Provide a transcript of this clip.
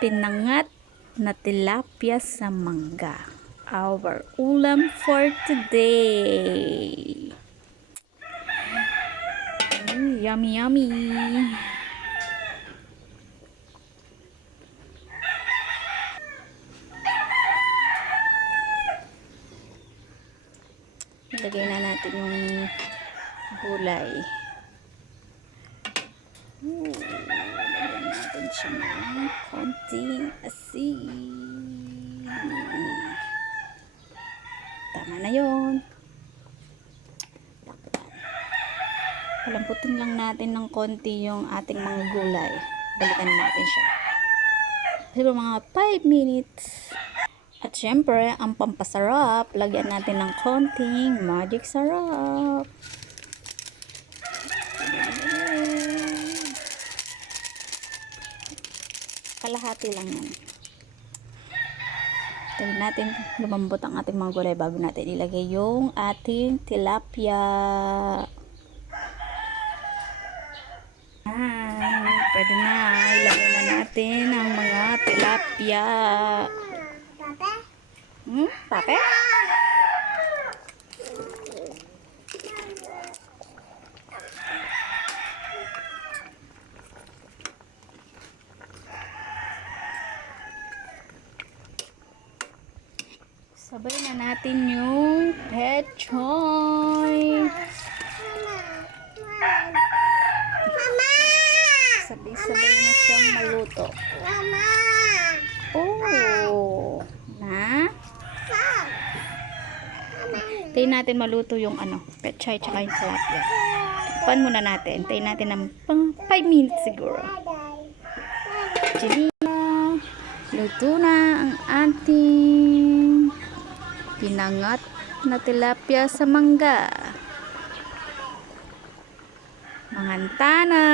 pinangat na tilapia sa mangga. Our ulam for today. Yummy, yummy. Ilagay na natin yung gulay. Lagyan natin siya ng konting asin. Tama na yun. Palamputin lang natin ng konti yung ating mga gulay. Balikan natin siya. Siguro mga 5 minutes. At syempre, ang pampasarap, lagyan natin ng konting magic sarap. Kalahati lang yan. Tayo natin lumambot ang ating mga gulay bago natin ilagay yung ating tilapia. Pwede na. Ilagay na natin ang mga tilapia. Pape? Sabay na natin yung pechoy. Sabay-sabay na siyang maluto. Oh, na? Tayin natin maluto yung pechay tsaka yung tilapia. Takpan muna natin. Tayin natin ng 5 minutes siguro. Luto na ang ating pinangat na tilapia sa mangga. Manganta na!